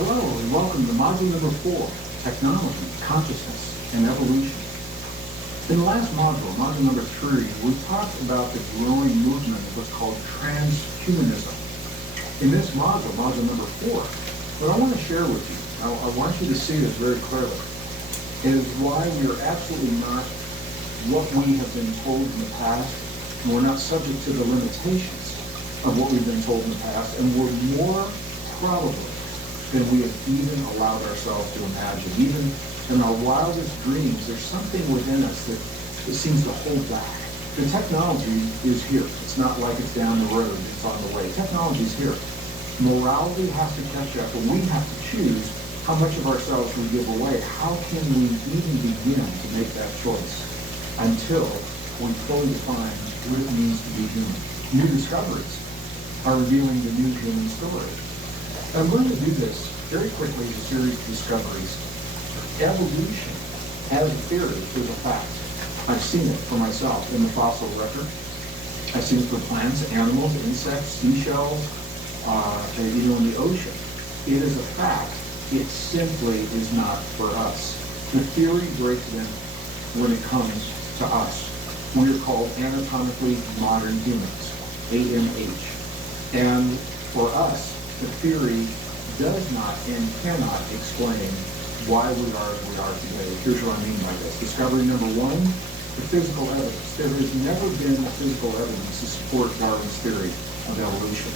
Hello and welcome to module number 4, Technology, Consciousness, and Evolution. In the last module number 3, we talked about the growing movement of what's called transhumanism. In this module number 4, what I want to share with you, I want you to see this very clearly, is why we are absolutely not what we have been told in the past, and we're not subject to the limitations of what we've been told in the past, and we're more probably than we have even allowed ourselves to imagine. Even in our wildest dreams, there's something within us that seems to hold back. The technology is here. It's not like it's down the road, it's on the way. Technology is here. Morality has to catch up, but we have to choose how much of ourselves we give away. How can we even begin to make that choice until we fully define what it means to be human? New discoveries are revealing the new human story. I'm going to do this very quickly as a series of discoveries. Evolution as a theory is a fact. I've seen it for myself in the fossil record. I've seen it for plants, animals, insects, seashells, even in the ocean. It is a fact. It simply is not for us. The theory breaks in when it comes to us. We are called anatomically modern humans, AMH. And for us, the theory does not and cannot explain why we are as we are today. Here's what I mean by this. Discovery number 1, the physical evidence. There has never been physical evidence to support Darwin's theory of evolution.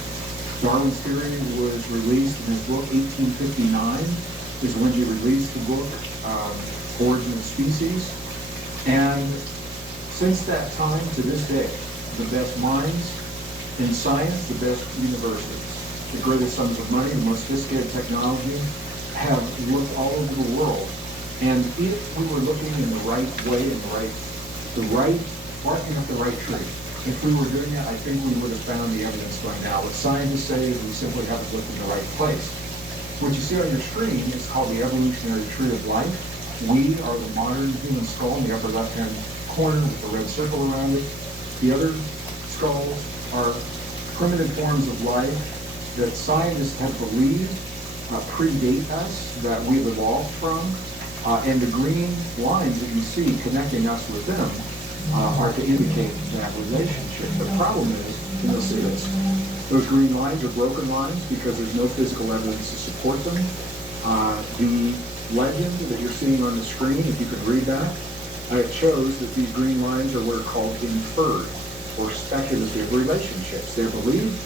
Darwin's theory was released in his book, 1859, is when he released the book, Origin of Species. And since that time to this day, the best minds in science, the best universities, the greatest sums of money, the most sophisticated technology, have looked all over the world. And if we were looking in the right way, barking up the right tree, if we were doing it, I think we would have found the evidence by now. What scientists say is we simply haven't looked in the right place. What you see on your screen is called the evolutionary tree of life. We are the modern human skull in the upper left-hand corner with the red circle around it. The other skulls are primitive forms of life that scientists have believed predate us, that we've evolved from, and the green lines that you see connecting us with them are to indicate that relationship. The problem is, and you'll see this, those green lines are broken lines because there's no physical evidence to support them. The legend that you're seeing on the screen, if you could read that, it shows that these green lines are what are called inferred or speculative relationships. They're believed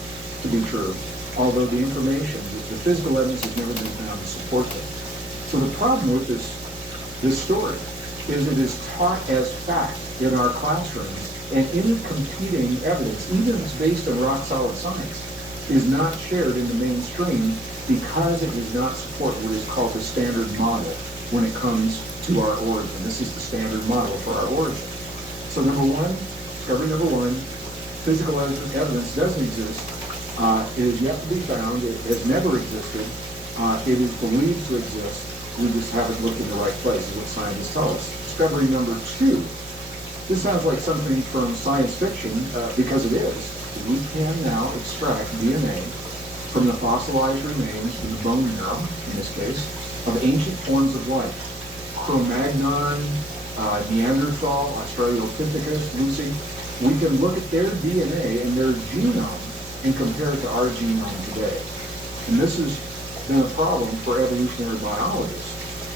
to be true, although the information, the physical evidence has never been found to support them. So the problem with this story is it is taught as fact in our classrooms, and any competing evidence, even if it's based on rock-solid science, is not shared in the mainstream because it does not support what is called the standard model when it comes to our origin. This is the standard model for our origin. So discovery number one, physical evidence doesn't exist. It is yet to be found. It has never existed. It is believed to exist. We just haven't looked in the right place, is what scientists tell us. Discovery number 2. This sounds like something from science fiction, because it is. We can now extract DNA from the fossilized remains in the bone marrow, in this case, of ancient forms of life. Cro-Magnon, Neanderthal, Australopithecus, Lucy. We can look at their DNA and their genome and compare it to our genome today. And this has been a problem for evolutionary biologists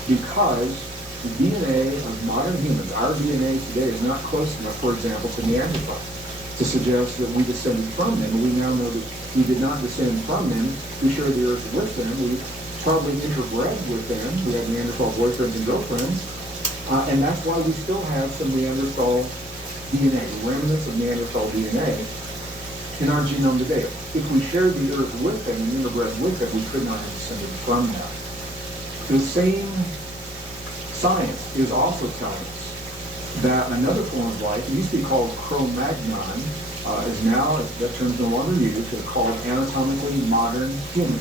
because the DNA of modern humans, our DNA today, is not close enough, for example, to Neanderthal to suggest that we descended from them. And we now know that we did not descend from them. We shared the earth with them. We probably interbred with them. We had Neanderthal boyfriends and girlfriends. And that's why we still have some Neanderthal DNA, remnants of Neanderthal DNA in our genome today. If we shared the earth with them and interbred with them, we could not have descended from them. The same science is also telling us that another form of life, it used to be called Cro-Magnon, is now, that term's no longer used, it's called anatomically modern human.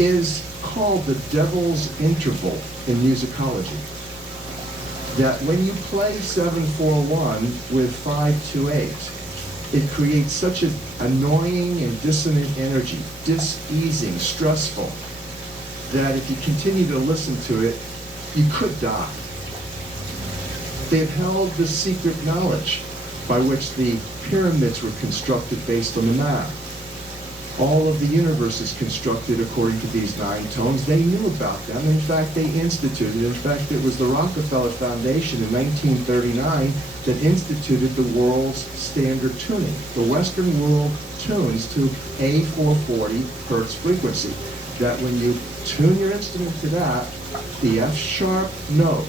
is called the devil's interval in musicology. That when you play 741 with 528, it creates such an annoying and dissonant energy, diseasing, stressful, that if you continue to listen to it, you could die. They've held the secret knowledge by which the pyramids were constructed based on the map. All of the universe is constructed according to these 9 tones. They knew about them. In fact, they instituted. In fact, it was the Rockefeller Foundation in 1939 that instituted the world's standard tuning. The Western world tunes to A440 hertz frequency. That when you tune your instrument to that, the F sharp note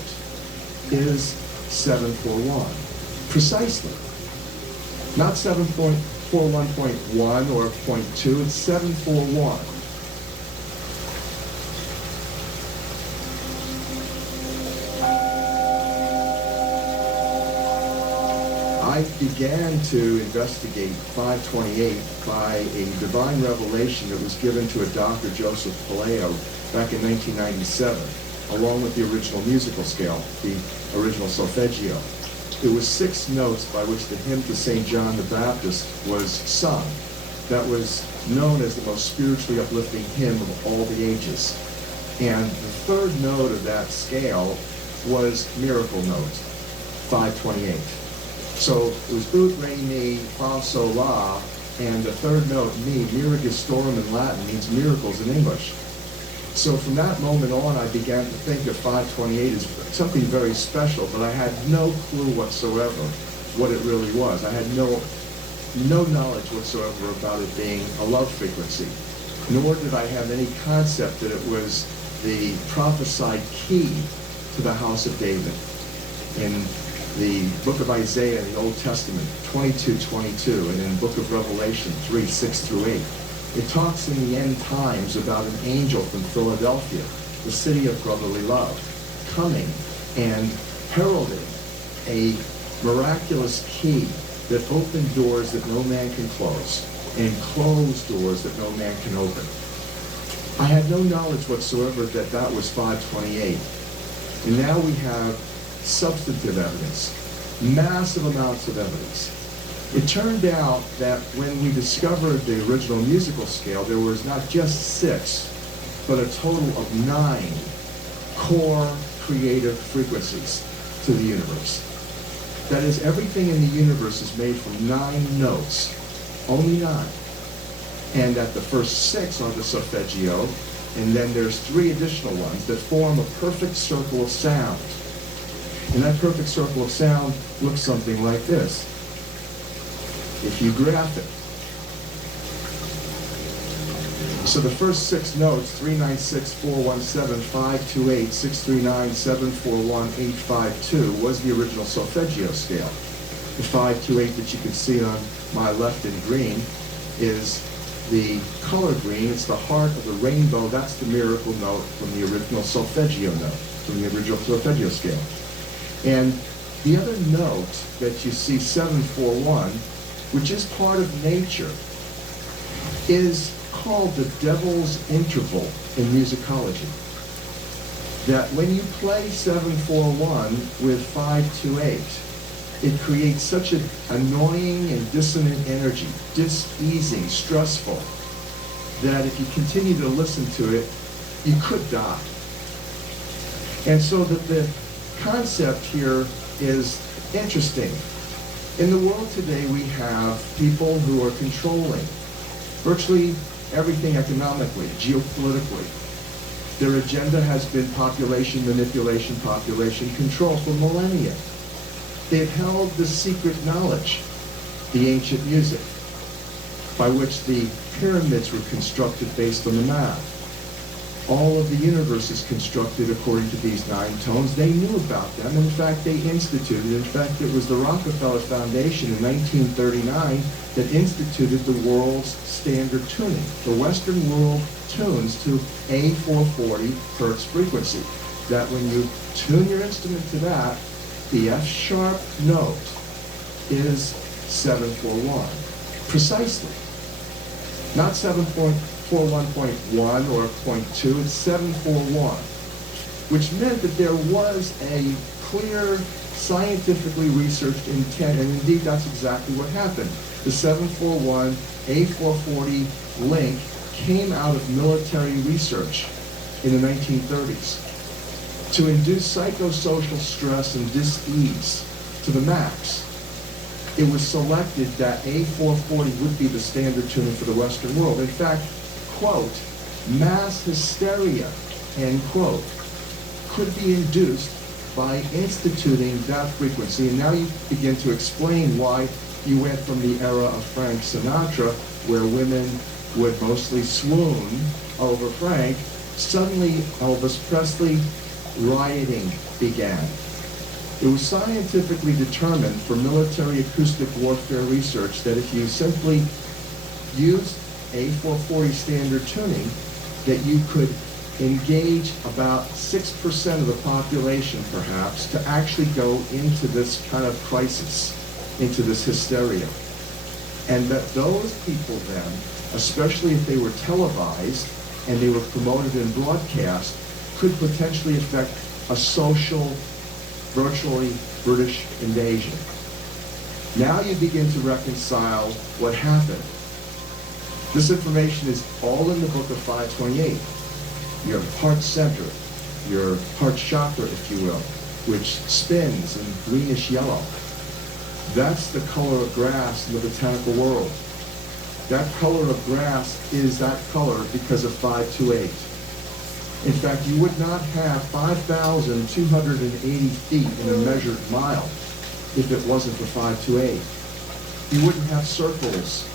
is 741. Precisely. Not 7.41.1 or .2, it's 741. I began to investigate 528 by a divine revelation that was given to a Dr. Joseph Palaio back in 1997, along with the original musical scale, the original solfeggio. It was 6 notes by which the hymn to St. John the Baptist was sung. That was known as the most spiritually uplifting hymn of all the ages. And the 3rd note of that scale was miracle note, 528. So it was ut, re, mi, fa, sol, la, and the 3rd note, mi, miragistorum in Latin, means miracles in English. So from that moment on, I began to think of 528 as something very special, but I had no clue whatsoever what it really was. I had no knowledge whatsoever about it being a love frequency, nor did I have any concept that it was the prophesied key to the house of David. In the book of Isaiah in the Old Testament, 22:22, and in the book of Revelation, 3:6-8, it talks in the end times about an angel from Philadelphia, the city of brotherly love, coming and heralding a miraculous key that opened doors that no man can close and closed doors that no man can open. I had no knowledge whatsoever that that was 528. And now we have substantive evidence, massive amounts of evidence. It turned out that when we discovered the original musical scale, there was not just 6, but a total of 9 core creative frequencies to the universe. That is, everything in the universe is made from 9 notes, only 9. And that the first 6 are the solfeggio, and then there's 3 additional ones that form a perfect circle of sound. And that perfect circle of sound looks something like this. If you graph it. So the first 6 notes, 396, 417, 528, 639, 741, 852, was the original solfeggio scale. The 528 that you can see on my left in green is the color green. It's the heart of the rainbow. That's the miracle note from the original solfeggio note, from the original solfeggio scale. And the other note that you see, 741, which is part of nature, is called the devil's interval in musicology. That when you play 741 with 528, it creates such an annoying and dissonant energy, diseasing, stressful, that if you continue to listen to it, you could die. And so that the concept here is interesting. In the world today, we have people who are controlling virtually everything economically, geopolitically. Their agenda has been population manipulation, population control for millennia. They've held the secret knowledge, the ancient music, by which the pyramids were constructed based on the map. All of the universe is constructed according to these 9 tones. They knew about them. In fact, they instituted. In fact, it was the Rockefeller Foundation in 1939 that instituted the world's standard tuning. The Western world tunes to A440 hertz frequency. That when you tune your instrument to that, the F sharp note is 741. Precisely. Not 41.1 or .2, it's 741, which meant that there was a clear, scientifically researched intent, and indeed that's exactly what happened. The 741 A440 link came out of military research in the 1930s to induce psychosocial stress and dis-ease to the max. It was selected that A440 would be the standard tuning for the Western world. In fact, quote, mass hysteria, end quote, could be induced by instituting that frequency. And now you begin to explain why you went from the era of Frank Sinatra, where women would mostly swoon over Frank. Suddenly, Elvis Presley, rioting began. It was scientifically determined for military acoustic warfare research that if you simply used A440 standard tuning, that you could engage about 6% of the population, perhaps, to actually go into this kind of crisis, into this hysteria. And that those people then, especially if they were televised and they were promoted in broadcast, could potentially affect a social, virtually British invasion. Now you begin to reconcile what happened. This information is all in the book of 528. Your heart center, your heart chakra, if you will, which spins in greenish yellow. That's the color of grass in the botanical world. That color of grass is that color because of 528. In fact, you would not have 5,280 feet in a measured mile if it wasn't for 528. You wouldn't have circles.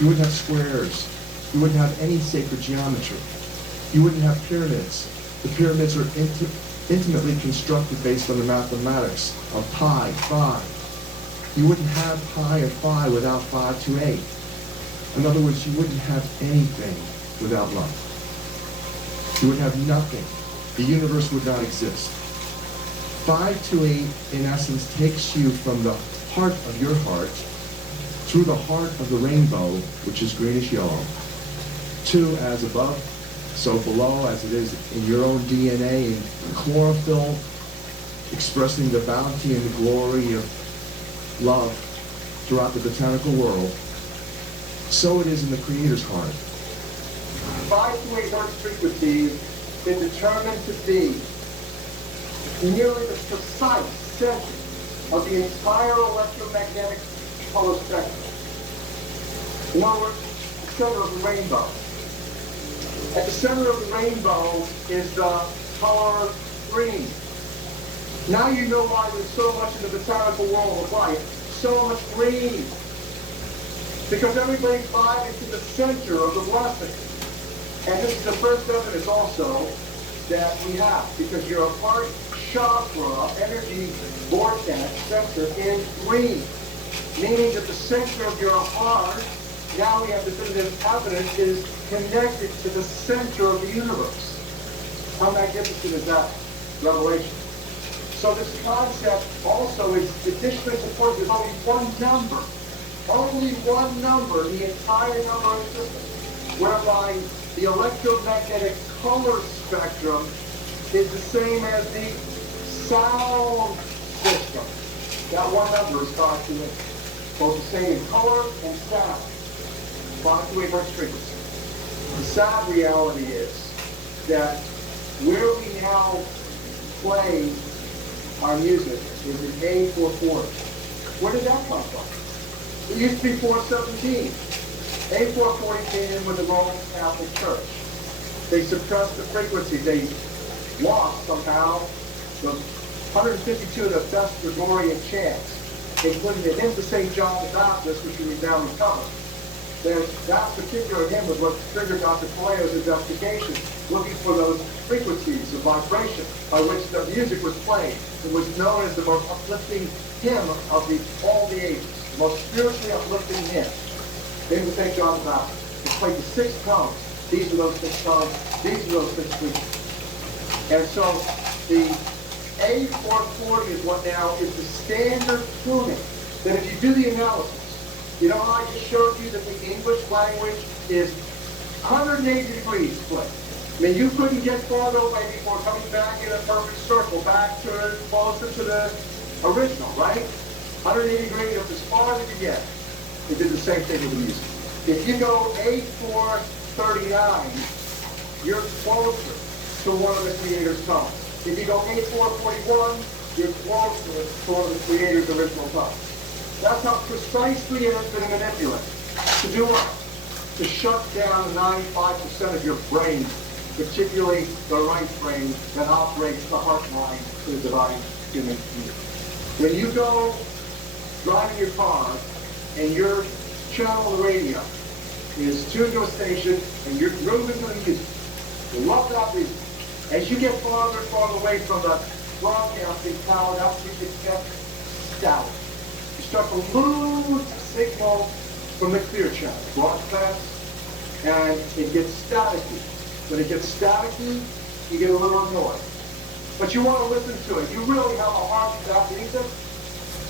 You wouldn't have squares. You wouldn't have any sacred geometry. You wouldn't have pyramids. The pyramids are intimately constructed based on the mathematics of pi, phi. You wouldn't have pi or phi without 528. In other words, you wouldn't have anything without love. You would have nothing. The universe would not exist. 528, in essence, takes you from the heart of your heart, through the heart of the rainbow, which is greenish yellow, to as above, so below, as it is in your own DNA, in chlorophyll, expressing the bounty and the glory of love throughout the botanical world. So it is in the Creator's heart. 528 hertz frequency has been determined to be nearly the precise center of the entire electromagnetic color spectrum. In other words, the center of the rainbow. At the center of the rainbow is the color green. Now you know why there's so much in the botanical world of life, so much green. Because everybody's vibing to the center of the blessing. And this is the first evidence also that we have, because your heart chakra energy vortex center is green, meaning that the center of your heart, now we have definitive evidence, is connected to the center of the universe. How magnificent is that revelation? So this concept also is additionally supported. There's only one number in the entire number of systems, whereby the electromagnetic color spectrum is the same as the sound system. That one number is 528. Both the same in color and sound. 528 hertz frequency. The sad reality is that where we now play our music is in A440. Where did that come from? It used to be 417. A440 came in with the Roman Catholic Church. They suppressed the frequency. They lost somehow the 152 of the best Gregorian chants, including the hymn to St. John the Baptist, which we now recover. That particular hymn was what triggered Dr. Palaio's investigation, looking for those frequencies of vibration by which the music was played. It was known as the most uplifting hymn of all the ages, the most spiritually uplifting hymn. Hymn to St. John the Baptist. It played the 6 tones. These are those 6 tones. These are those 6 frequencies. And so the A440 is what now is the standard tuning. That if you do the analysis, you know how I just showed you that the English language is 180 degrees split. I mean, you couldn't get farther away before coming back in a perfect circle, back to closer to the original, right? 180 degrees up as far as you could get. It did the same thing with the music. If you go A439, you're closer to one of the creator's tones. If you go A441, you're closer to one of the creator's original tones. That's how precisely it has been manipulated. To do what? To shut down 95% of your brain, particularly the right brain that operates the heart mind to the divine human being. When you go driving your car and your channel on the radio is tuned to a station and you're moving to the music, you love that music. As you get farther and farther away from the broadcasting tower, that's when you get static. You start to lose signal from the clear channel, broadcast, and it gets staticky. When it gets staticky, you get a little annoyed. But you want to listen to it. You really have a heart for that music.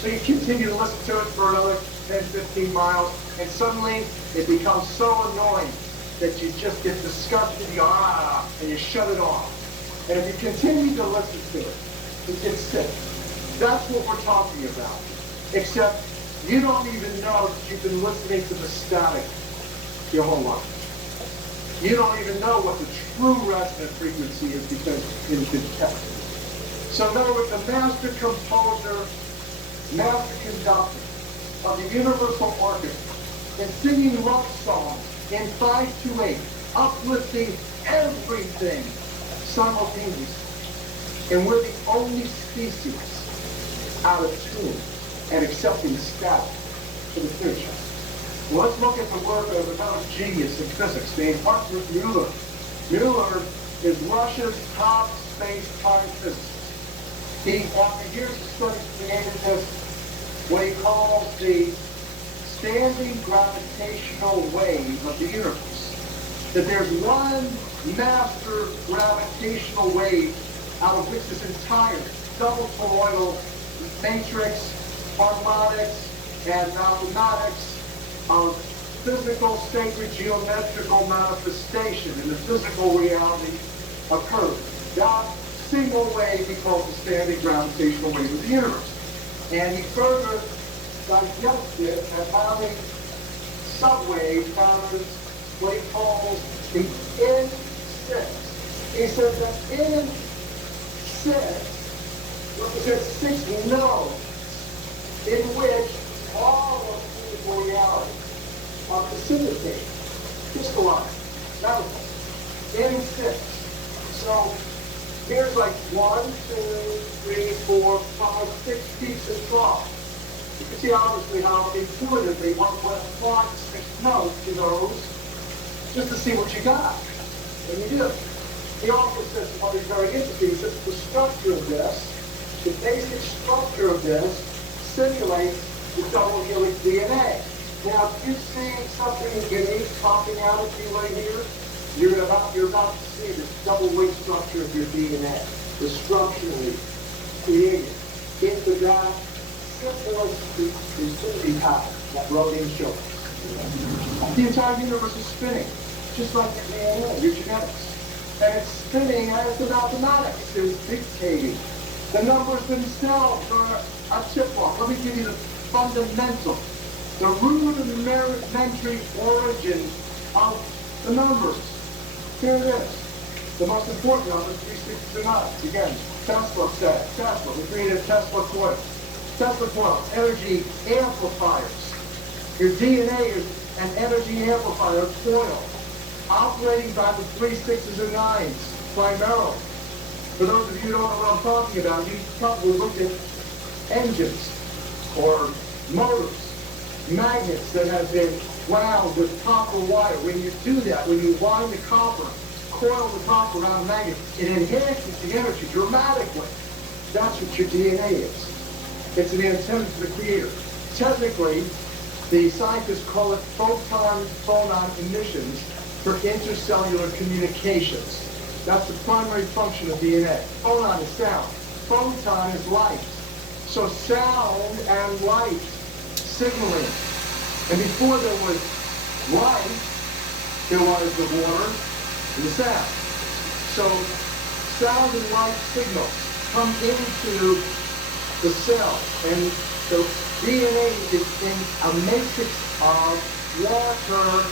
So you continue to listen to it for another 10, 15 miles, and suddenly it becomes so annoying that you just get disgusted, you go, and you shut it off. And if you continue to listen to it, it gets sick. That's what we're talking about. Except you don't even know that you've been listening to the static your whole life. You don't even know what the true resonant frequency is because it's been kept. So in other words, the master composer, master conductor of the Universal Orchestra is singing love songs in 5/8, uplifting everything simultaneously. And we're the only species out of tune and accepting static for the future. Well, let's look at the work of another genius in physics named Arthur Mueller. Mueller is Russia's top space-time physicist. He, after years of study, created this, what he calls the standing gravitational wave of the universe. That there's one master gravitational wave out of which this entire double toroidal matrix, harmonics, and mathematics of physical sacred geometrical manifestation in the physical reality occurs. That single wave he calls the standing gravitational wave of the universe. And he further digests it as having subwaves found as what he calls the N6. He says that N6 represents 6 nodes in which all of physical reality are precipitated, crystallized, manifest. N6. So here's like 1, 2, 3, 4, 5, 6 peaks of thought. You can see obviously how intuitively one would apply 6 notes to those just to see what you got. And you do. He also says something very interesting. He says the structure of this, the basic structure of this, simulates the double helix DNA. Now, if you see something unique popping out at you right here, you're about to see the double wing structure of your DNA, the structurally created into that simplest infinity pattern that Rodin showed. The entire universe is spinning, just like your DNA, your genetics. And it's spinning as the mathematics is dictating. The numbers themselves are a tip-off. Let me give you the fundamental, the rudimentary origin of the numbers. Here it is. The most important number, 3, 6, and 9. Again, Tesla said, Tesla, we created Tesla coil. Tesla coil, energy amplifiers. Your DNA is an energy amplifier coil, operating by the 3, 6s, and 9s primarily. For those of you who don't know what I'm talking about, you probably looked at engines or motors, magnets that have been wound with copper wire. When you do that, when you wind the copper, coil the copper around a magnet, it enhances the energy dramatically. That's what your DNA is. It's an antenna to the creator. Technically, the scientists call it photon emissions for intercellular communications. That's the primary function of DNA. Photon is sound. Photon is light. So sound and light signaling. And before there was light, There was the water and the sound. So sound and light signals come into the cell, and the DNA is in a matrix of water,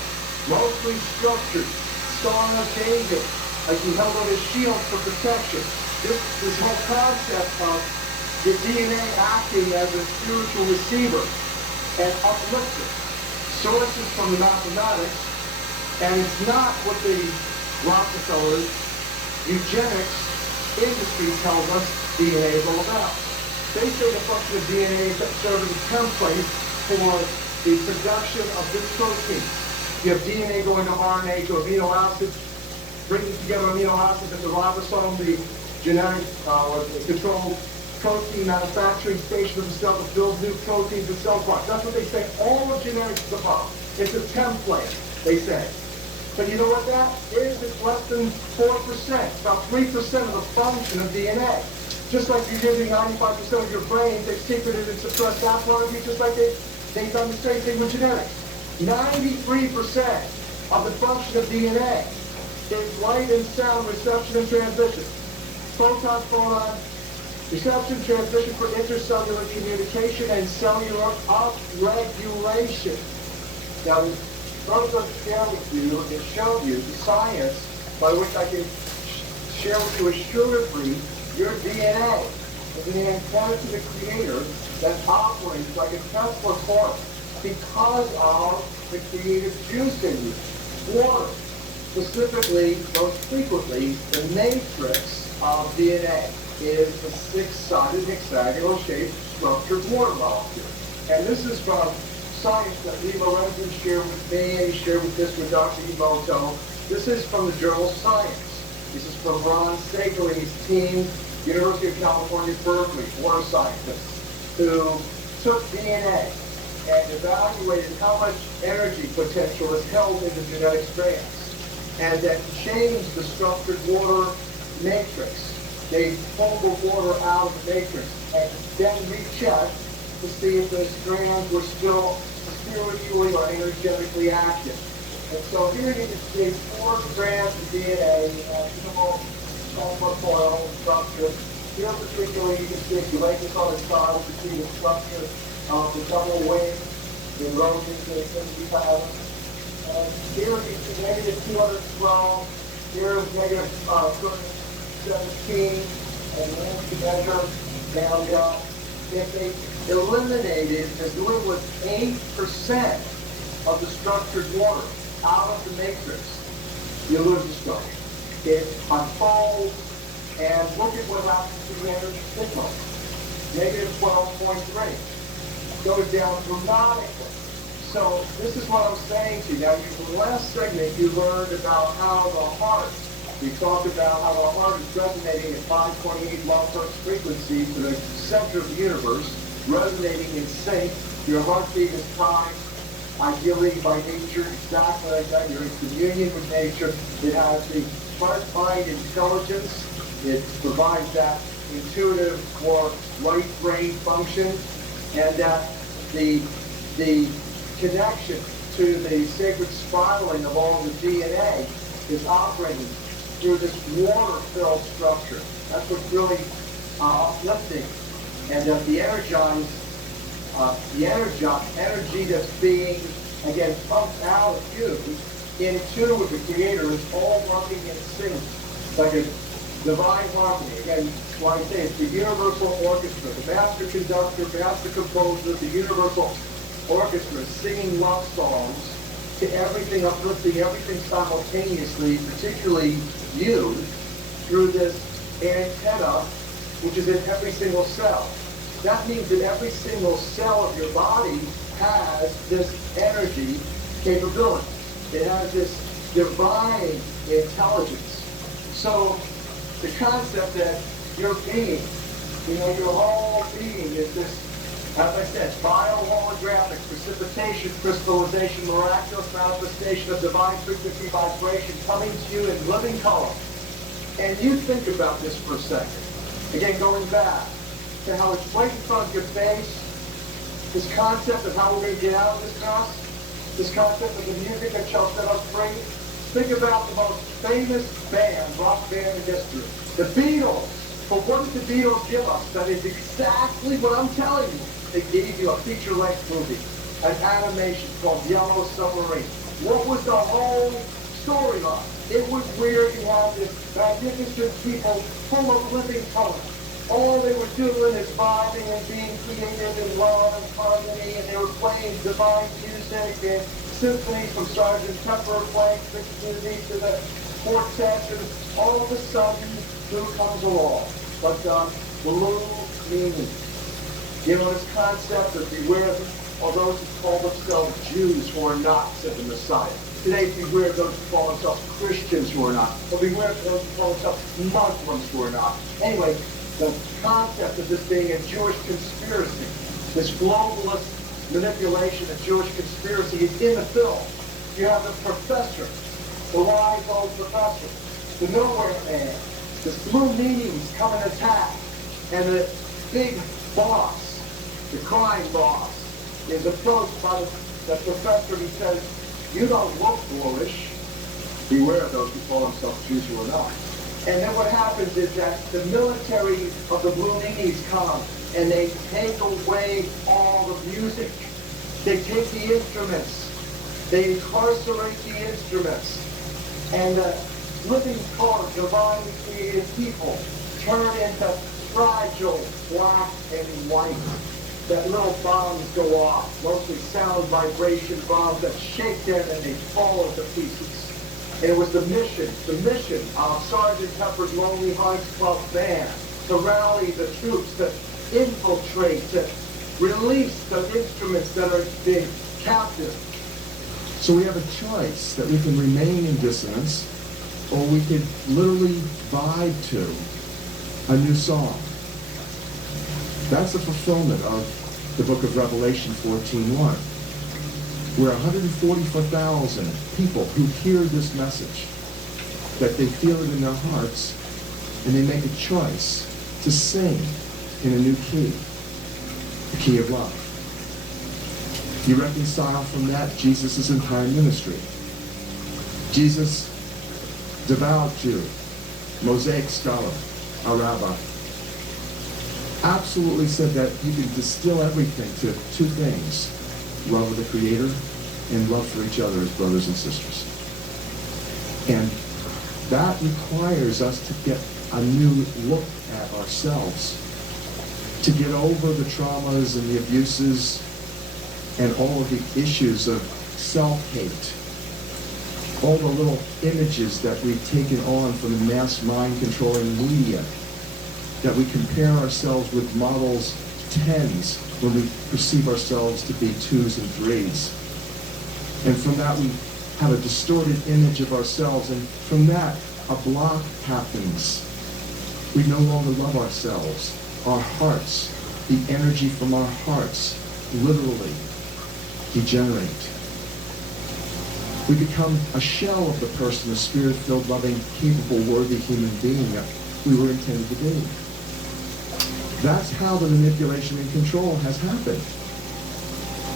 mostly structured, stars changing, like you held on a shield for protection. This whole concept of the DNA acting as a spiritual receiver and uplifter, sources from the mathematics, and it's not what the Rockefellers, eugenics industry tells us DNA is all about. They say the function of DNA is serve as a template for the production of this protein. You have DNA going to RNA to amino acids, bringing together amino acids at the ribosome, the genetic controlled protein manufacturing station of the cell that builds new proteins and cell parts. That's what they say all of genetics is about. It's a template, they say. But you know what that is? It's less than 4%. It's about 3% of the function of DNA. Just like you're using 95% of your brain, they've secreted and suppressed that part of you, just like they've done the same thing with genetics. 93% of the function of DNA is light and sound reception and transmission. Photon, phonon, reception, transmission for intercellular communication and cellular upregulation. Now, I'm going to share with you and show you the science by which I can share with you assuredly your DNA is an antenna to the Creator that operates like a Tesla coil because of the creative juice in you. Water, specifically, most frequently, the matrix of DNA is a six-sided hexagonal-shaped structured water molecule. And this is from science that Lee Lorenzen shared with me, and he shared with Dr. Emoto. This is from the journal Science. This is from Ron Sager and his team, University of California, Berkeley, water scientists, who took DNA and evaluated how much energy potential is held in the genetic strands, and then changed the structured water matrix. They pulled the water out of the matrix and then rechecked to see if the strands were still spiritually or energetically active. And so here you can see 4 strands of DNA, minimal sulfur coil structure. Here particularly you can see, if you lay this on the side, you can see the structure of the double wing, the erosion to the pattern. And here you can see negative 212, here is negative 217, and then you measure down down. If they eliminated as little as 8% of the structured water out of the matrix, you lose the structure. It unfolds, and look at what happens to the energy signal. Negative 12.3. Goes down dramatically. So this is what I'm saying to you. Now, in the last segment, you learned about how the heart, we talked about how the heart is resonating at 528 love hertz frequency to the center of the universe, resonating in sync. Your heartbeat is timed, ideally by nature, exactly like that. You're in communion with nature. It has the heart-mind intelligence. It provides that intuitive or light brain function, and that the connection to the sacred spiraling of all the DNA is operating through this water-filled structure. That's what's really uplifting. And that the energy that's being, again, pumped out of you into the Creator is all working in sync, like a divine harmony. Again, why I say it's the universal orchestra, the master conductor, master composer, the universal orchestra singing love songs to everything, uplifting everything simultaneously, particularly you, through this antenna, which is in every single cell. That means that every single cell of your body has this energy capability. It has this divine intelligence. So the concept that your being, your whole being is this, as I said, bioholographic precipitation, crystallization, miraculous manifestation of divine frequency vibration coming to you in living color. And you think about this for a second. Again, going back to how it's right in front of your face, this concept of how we're going to get out of this mess, this concept of the music that shall set us free, Think about the most famous band, rock band in history, the Beatles. But what did the Beatles give us? That is exactly what I'm telling you. They gave you a feature-length movie, an animation called Yellow Submarine. What was the whole storyline? It was where you have this magnificent people full of living color. All they were doing is vibing and being creative in love and harmony, and they were playing divine music and symphonies from Sgt. Pepper playing Sixth Unity to the quartet, and all of a sudden, who comes along? But blue meaning. You know, this concept of beware of those who call themselves Jews who are not, said the Messiah. Today, beware of those who call themselves Christians who are not. Or beware of those who call themselves Muslims who are not. Anyway, the concept of this being a Jewish conspiracy, this globalist manipulation of Jewish conspiracy is in the film. You have the professor, the wise old professor, the nowhere man, this blue meanings come and attack, and the big boss, the crime boss, is approached by the professor and he says, "You don't look bluish. Beware of those who call themselves Jews who are not." And then what happens is that the military of the Blue Meanies come and they take away all the music. They take the instruments. They incarcerate the instruments. And the living color, divinely created people turn into fragile black and white. That little bombs go off, mostly sound vibration bombs that shake them and they fall into pieces. And it was the mission of Sgt. Pepper's Lonely Hearts Club Band to rally the troops, to infiltrate, to release the instruments that are being captive. So we have a choice that we can remain in dissonance, or we could literally vibe to a new song. That's the fulfillment of the book of Revelation 14:1. Where 144,000 people who hear this message, that they feel it in their hearts, and they make a choice to sing in a new key, the key of love. You reconcile from that Jesus' entire ministry. Jesus, devout Jew, Mosaic scholar, a rabbi, absolutely said that you can distill everything to two things: love of the Creator and love for each other as brothers and sisters. And that requires us to get a new look at ourselves, to get over the traumas and the abuses and all of the issues of self-hate, all the little images that we've taken on from the mass mind-controlling media, that we compare ourselves with models 10s when we perceive ourselves to be 2s and 3s. And from that we have a distorted image of ourselves, and from that a block happens. We no longer love ourselves. Our hearts, the energy from our hearts, literally degenerate. We become a shell of the person, a spirit-filled, loving, capable, worthy human being that we were intended to be. That's how the manipulation and control has happened.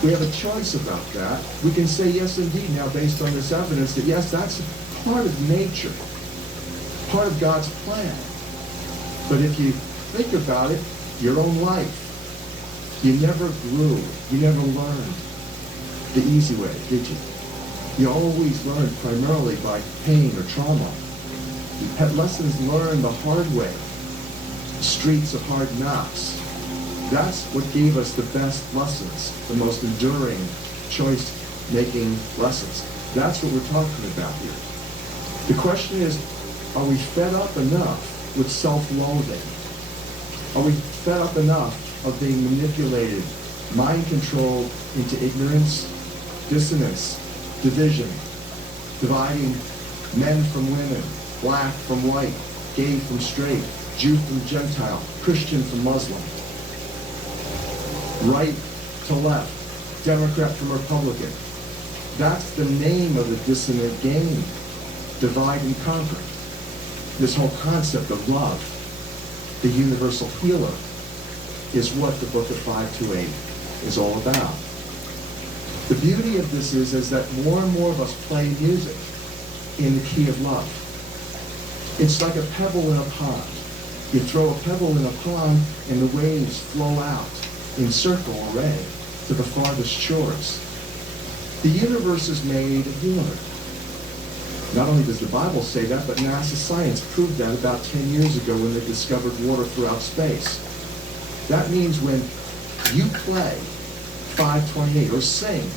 We have a choice about that. We can say yes indeed now based on this evidence that yes, that's part of nature, part of God's plan. But if you think about it, your own life, you never grew, you never learned the easy way, did you? You always learned primarily by pain or trauma. You had lessons learned the hard way, streets of hard knocks. That's what gave us the best lessons, the most enduring choice-making lessons. That's what we're talking about here. The question is, are we fed up enough with self-loathing? Are we fed up enough of being manipulated, mind-controlled into ignorance, dissonance, division, dividing men from women, black from white, gay from straight, Jew from Gentile, Christian from Muslim, right to left, Democrat from Republican. That's the name of the dissonant game, divide and conquer. This whole concept of love, the universal healer, is what the book of 528 is all about. The beauty of this is that more and more of us play music. in the key of love. It's like a pebble in a pond. You throw a pebble in a pond and the waves flow out in circle array to the farthest shores. The universe is made of water. Not only does the Bible say that, but NASA science proved that about 10 years ago when they discovered water throughout space. That means when you play 528 or sing,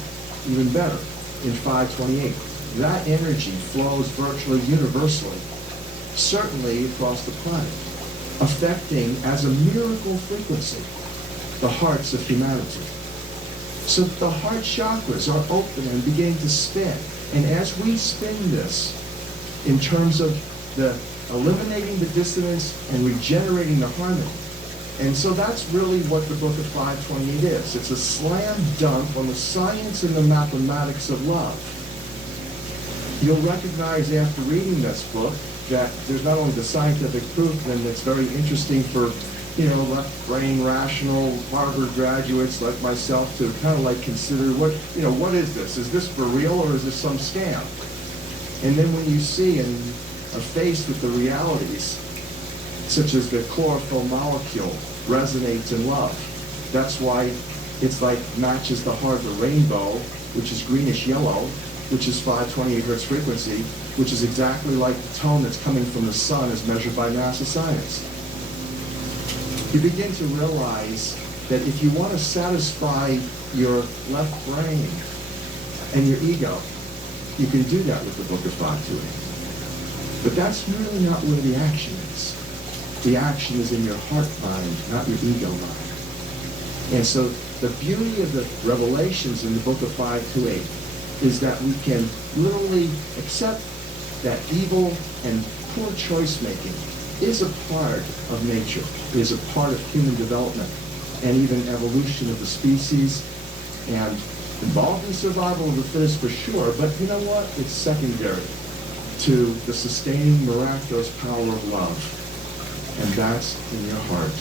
even better, in 528, that energy flows virtually universally, certainly across the planet, affecting as a miracle frequency the hearts of humanity. So that the heart chakras are open and beginning to spin. And as we spin this in terms of the eliminating the dissonance and regenerating the harmony, and so that's really what the Book of 528 is. It's a slam dunk on the science and the mathematics of love. You'll recognize after reading this book that there's not only the scientific proof, and it's very interesting for, left brain rational Harvard graduates like myself to kind of like consider what is this? Is this for real or is this some scam? And then when you see and are faced with the realities, such as the chlorophyll molecule resonates in love. That's why it's like matches the heart of the rainbow, which is greenish yellow, which is 528 hertz frequency, which is exactly like the tone that's coming from the sun as measured by NASA science. You begin to realize that if you want to satisfy your left brain and your ego, you can do that with the Book of 528. But that's really not where the action is. The action is in your heart mind, not your ego mind. And so the beauty of the revelations in the Book of 528 is that we can literally accept that evil and poor choice making is a part of nature, is a part of human development, and even evolution of the species, and involved in survival of the fittest for sure, but you know what? It's secondary to the sustaining, miraculous power of love, and that's in your heart.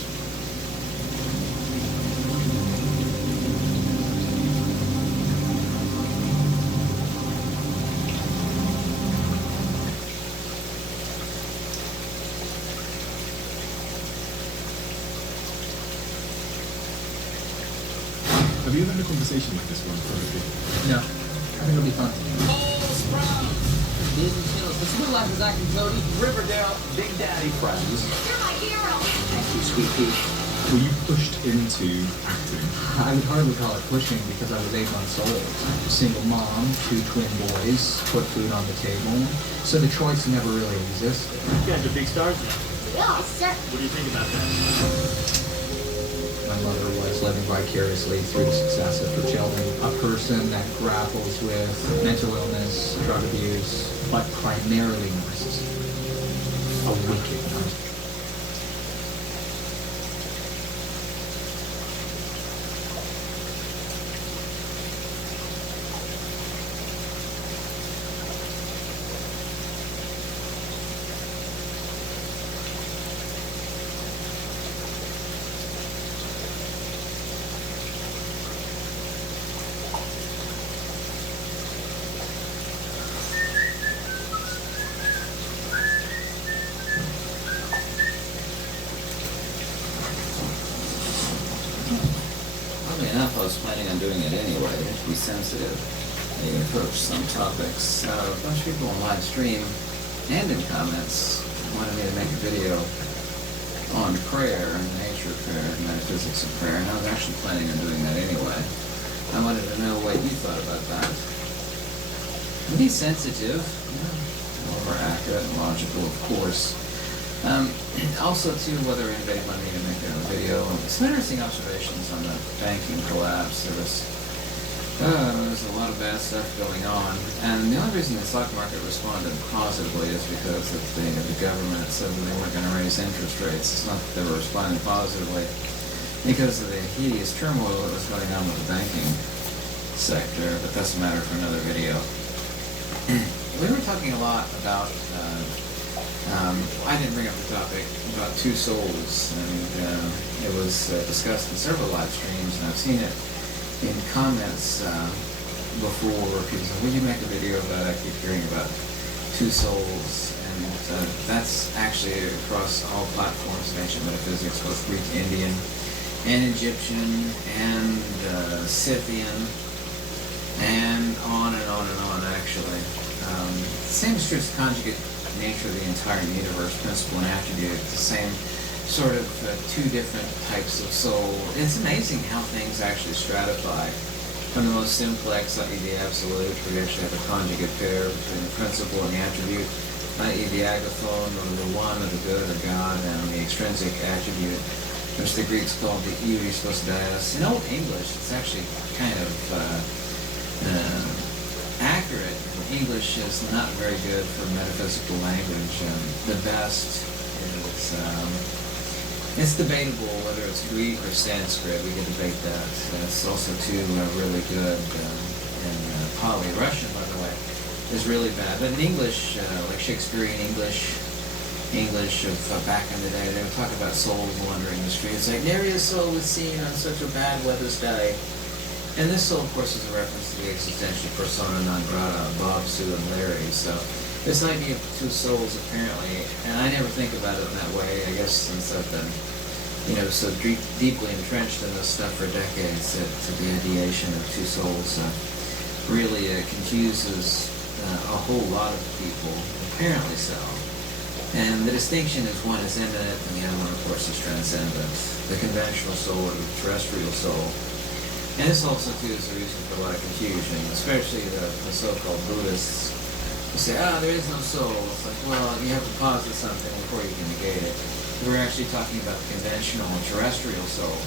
Have you had a conversation with this one privately? No. I think it'll be fun. Disney Channel. The Sweet Life is acting Cody. Riverdale Big Daddy friends. You're my hero. Thank you, Sweet Pea. Were you pushed into acting? I would hardly call it pushing because I was 8 months old. Single mom, 2 twin boys, put food on the table. So the choice never really existed. You guys are big stars now. Yes, sir. What do you think about that? My mother was living vicariously through the success of her children. A person that grapples with mental illness, drug abuse, but primarily narcissism. A wicked narcissist. Oddly enough, I was planning on doing it anyway, to be sensitive, maybe approach some topics. A bunch of people on live stream and in comments wanted me to make a video on prayer and the nature of prayer and metaphysics of prayer, and I was actually planning on doing that anyway. I wanted to know what you thought about that. Be sensitive, more accurate and logical, of course. Also, too, whether anybody wanted me to make a video. Some interesting observations on the banking collapse. There's a lot of bad stuff going on. And the only reason the stock market responded positively is because of the government said that they weren't going to raise interest rates. It's not that they were responding positively because of the hideous turmoil that was going on with the banking sector, but that's a matter for another video. We were talking a lot about I didn't bring up the topic about 2 souls, and it was discussed in several live streams, and I've seen it in comments before. People say, "Will you make a video about it? I keep hearing about two souls, and that's actually across all platforms of ancient metaphysics, both Greek, Indian, and Egyptian, and Scythian, and on and on and on, actually. Same is true of the conjugate nature of the entire universe, principle and attribute. It's the same sort of two different types of soul. It's amazing how things actually stratify. From the most simplex, i.e. the absolute, where you actually have a conjugate pair between the principle and the attribute, i.e. the agathon, or the one, or the good, or God, and the extrinsic attribute, which the Greeks called the iuristos dias. In Old English, it's actually kind of accurate. English is not very good for metaphysical language. The best is, it's debatable whether it's Greek or Sanskrit. We can debate that. It's also too really good in Pali. Russian, by the way, is really bad. But in English, like Shakespearean English of back in the day, they would talk about souls wandering the streets. Like, nary a soul was seen on such a bad weather's day. And this soul, of course, is a reference to the existential persona non grata, Bob, Sue, and Larry. So this idea of two souls, apparently, and I never think about it in that way, I guess, since I've been, so deeply entrenched in this stuff for decades, that the ideation of two souls really confuses a whole lot of people, apparently so. And the distinction is one is immanent, and the other one, of course, is transcendent. The conventional soul or the terrestrial soul. And this also, too, is the reason for a lot of confusion, especially the so-called Buddhists who say, there is no soul. It's like, well, you have to posit something before you can negate it. We're actually talking about the conventional terrestrial soul.